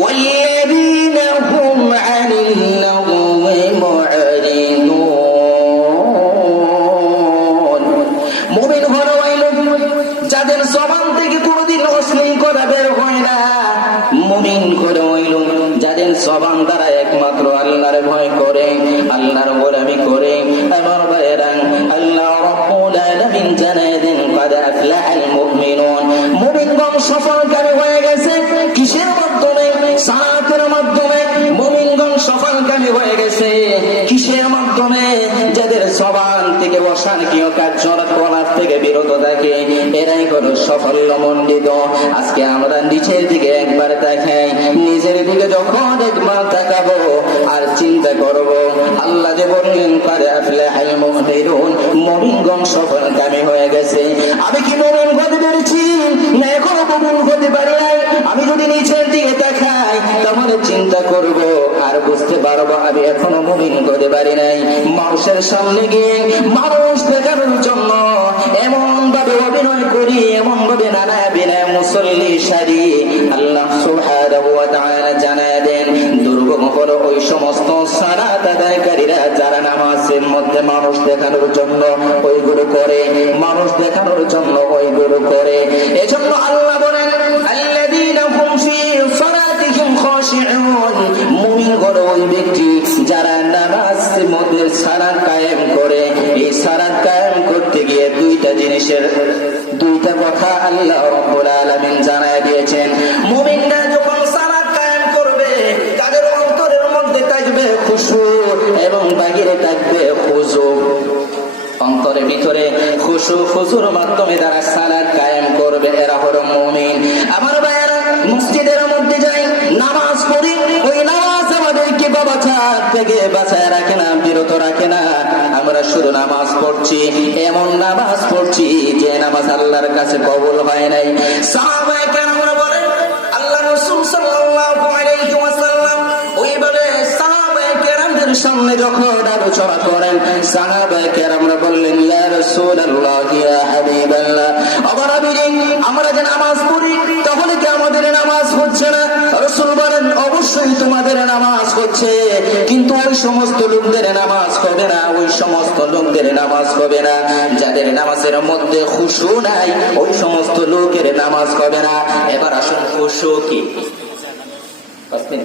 والذين هم عن اللغو معرضون মুমিন হলো ওই লোক যাদের জবান থেকে কোনোদিন অশ্লীল কথা বের হয় না। মুমিন হলো ওই লোক যাদের জবান দ্বারা একমাত্র আল্লাহর ভয় করে, আল্লাহর গোলামি করে। আমার ভাইয়েরা, আল্লাহ রাব্বুল আলামিন জানায় দেন قد أفلح المؤمنون মুমিনগণ সফলকারী হয়ে গেছে। কিসের মাধ্যমে? সালাতের মাধ্যমে মুমিনগণ সফলকারী হয়ে গেছে। কিসের মাধ্যমে? যাদের জবান থেকে অশান্তিও কার্যকলাপ থেকে বিরত থাকে, এরাই হলো সাফল্যমণ্ডিত। আজকে আমরা নিচের দিকে একবার দেখাই, নিজের দিকে যখন একবার তাকাবো আর চিন্তা করব, আল্লাহ যে বললেন قد أفلح المؤمنون মুমিনগণ সফলকামী হয়ে গেছে। আমি কি মুমিন হতে পেরেছি না এখনো মুমিন হতে পারি নাই? আমি যদি নিচের দিকে তাকাই তাহলে চিন্তা করব আর বুঝতে পারবো আমি এখনো মুমিন হতে পারি নাই। মানুষের সামনে গিয়ে মানুষ দেখানোর জন্য এমন ভাবে অভিনয় করি, এমন ভাবে নানা বিনয় মুসল্লি সারি। আল্লাহ সুবহানাহু ওয়া তাআলা জানায় দেন, দুর্গম হলো ওই সমস্ত সালাত আদায়কারীরা যারা নামাজের মধ্যে মানুষ দেখানোর জন্য ওইগুলো করে, মানুষ দেখানোর জন্য ওইগুলো করে। এজন্য আল্লাহ বলেন আল্লাযীনা হুম ফী সালাতিহিম খাশিউন মুমিন হলো ওই ব্যক্তি যারা নামাজের মধ্যে সালাত কায়েম করে। এই সালাত কায়েম করতে গিয়ে দুইটা জিনিসের দুইটা কথা আল্লাহ রাব্বুল আলামিন জানায় দিয়েছেন। মুমিনরা যখন সালাত কায়েম করবে তাদের অন্তরের মধ্যে থাকবে খুশু এবং বাহিরে থাকবে খুজু। অন্তরের ভিতরে খুশু খুজুর মাধ্যমে যারা সালাত কায়েম করবে এরা হলো মুমিন। আমার ভাইয়েরা, মসজিদের মধ্যে যাই, নামাজ পড়ি, ওই নামাজ আমাদেরকে বাঁচার থেকে বাঁচায় রাখে না, বিরত রাখে না। আমরা শুধু নামাজ পড়ছি, এমন নামাজ পড়ছি যে নামাজ আল্লাহর কাছে কবুল হয় নাই। সাহাবায়ে কেরামরা বলেন আল্লাহ রাসূল সাল্লাল্লাহু আলাইহি ওয়াসাল্লাম ওইভাবে সাহাবায়ে কেরামদের সামনে যখন আলোচনা করেন, সাহাবায়ে কেরামরা বললেন ইয়া রাসূলুল্লাহ, ইয়া হাবিবাল্লাহ, আমার নবী, আমরা যে নামাজ পড়ি তাহলে কি আমাদের নামাজ হচ্ছে না? রাসূল বলেন অবশ্যই তোমাদের নামাজ হচ্ছে, কিন্তু ওই সমস্ত লোকদের নামাজ হবে না, ওই সমস্ত লোকদের নামাজ হবে না যাদের নামাজের মধ্যে খুশু নাই, ওই সমস্ত লোকের নামাজ হবে না। এবার আসুন খুশু কি?